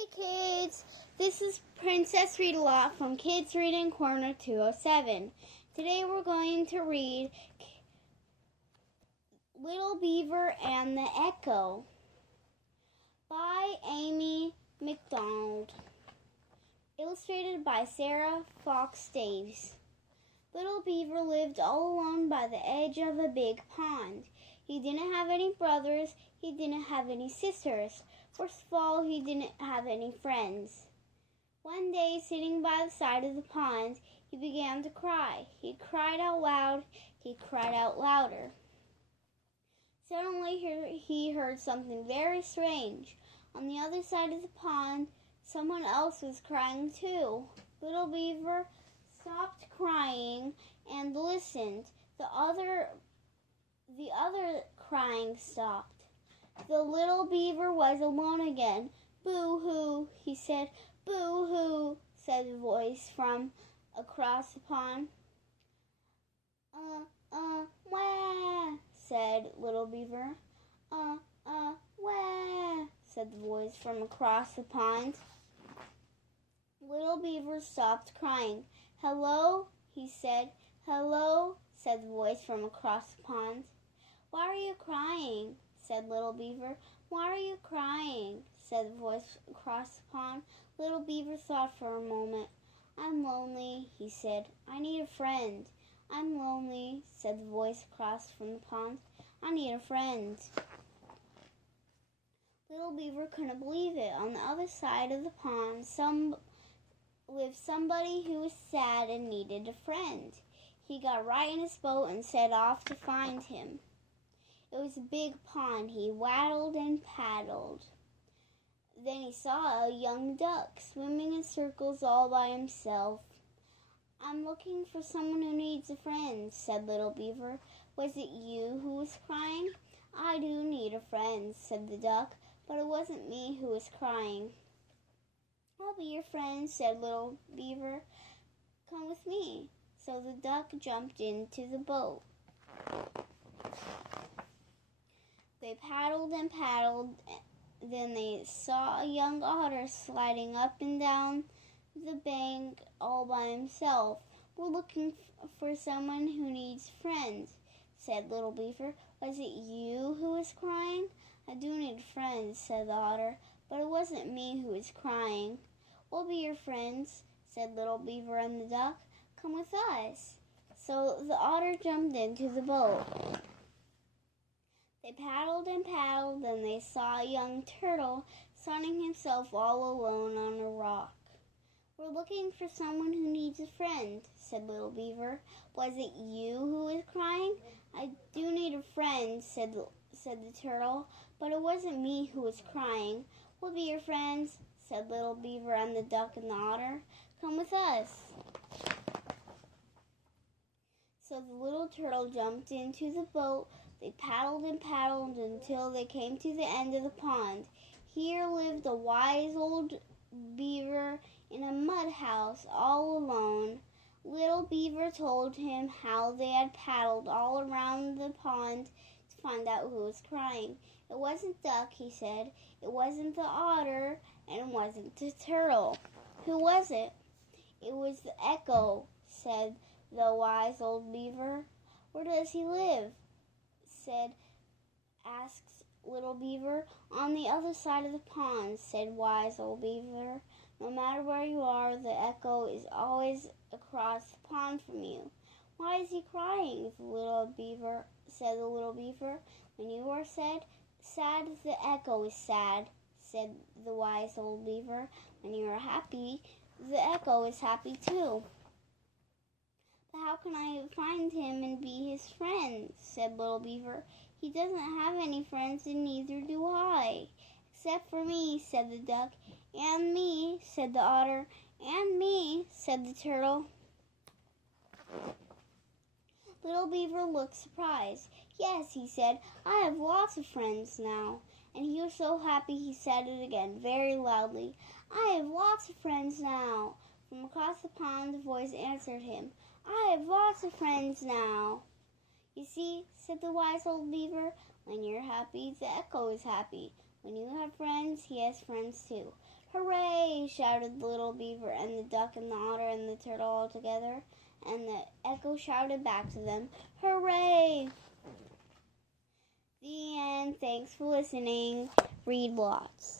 Hey kids, this is Princess Read-A-Lot from Kids Reading Corner 207. Today we're going to read Little Beaver and the Echo by Amy Macdonald. Illustrated by Sarah Fox-Davies. Little Beaver lived all alone by the edge of a big pond. He didn't have any brothers, he didn't have any sisters. First of all, he didn't have any friends. One day, sitting by the side of the pond, he began to cry. He cried out loud. He cried out louder. Suddenly, he heard something very strange. On the other side of the pond, someone else was crying too. Little Beaver stopped crying and listened. The other crying stopped. The little beaver was alone again. "Boo-hoo," he said. "Boo-hoo," said the voice from across the pond. Wah, said Little Beaver. Wah, said the voice from across the pond. Little Beaver stopped crying. "Hello," he said. "Hello," said the voice from across the pond. "Why are you crying?" said Little Beaver. "Why are you crying?" said the voice across the pond. Little Beaver thought for a moment. "I'm lonely," he said. "I need a friend." "I'm lonely," said the voice across from the pond. "I need a friend." Little Beaver couldn't believe it. On the other side of the pond, lived somebody who was sad and needed a friend. He got right in his boat and set off to find him. It was a big pond. He waddled and paddled. Then he saw a young duck swimming in circles all by himself. "I'm looking for someone who needs a friend," said Little Beaver. "Was it you who was crying?" "I do need a friend," said the duck, "but it wasn't me who was crying." "I'll be your friend," said Little Beaver. "Come with me." So the duck jumped into the boat. They paddled and paddled. Then they saw a young otter sliding up and down the bank all by himself. "We're looking for someone who needs friends," said Little Beaver. "Was it you who was crying?" "I do need friends," said the otter, "but it wasn't me who was crying." "We'll be your friends," said Little Beaver and the duck. "Come with us." So the otter jumped into the boat. They paddled and paddled, and they saw a young turtle sunning himself all alone on a rock. "We're looking for someone who needs a friend," said Little Beaver. "Was it you who was crying?" "I do need a friend," said the turtle, "but it wasn't me who was crying." "We'll be your friends," said Little Beaver and the duck and the otter. "Come with us." So the little turtle jumped into the boat. They paddled and paddled until they came to the end of the pond. Here lived a wise old beaver in a mud house all alone. Little Beaver told him how they had paddled all around the pond to find out who was crying. "It wasn't Duck," he said. "It wasn't the otter, and it wasn't the turtle. Who was it?" "It was the Echo," said the wise old beaver. "Where does he live?" asked Little Beaver. "On the other side of the pond," said wise old Beaver. "No matter where you are, the Echo is always across the pond from you." "Why is he crying?" said the little beaver. "When you are sad, the Echo is sad," said the wise old beaver. "When you are happy, the Echo is happy too." "But how can I find him and be his friend?" said Little Beaver. "He doesn't have any friends, and neither do I." "Except for me," said the duck. "And me," said the otter. "And me," said the turtle. Little Beaver looked surprised. "Yes," he said, "I have lots of friends now." And he was so happy he said it again very loudly. "I have lots of friends now." From across the pond, a voice answered him. "I have lots of friends now." "You see," said the wise old beaver, "when you're happy, the Echo is happy. When you have friends, he has friends too. Hooray! Shouted the little beaver and the duck and the otter and the turtle all together, and the echo shouted back to them, Hooray! The end. Thanks for listening. Read lots.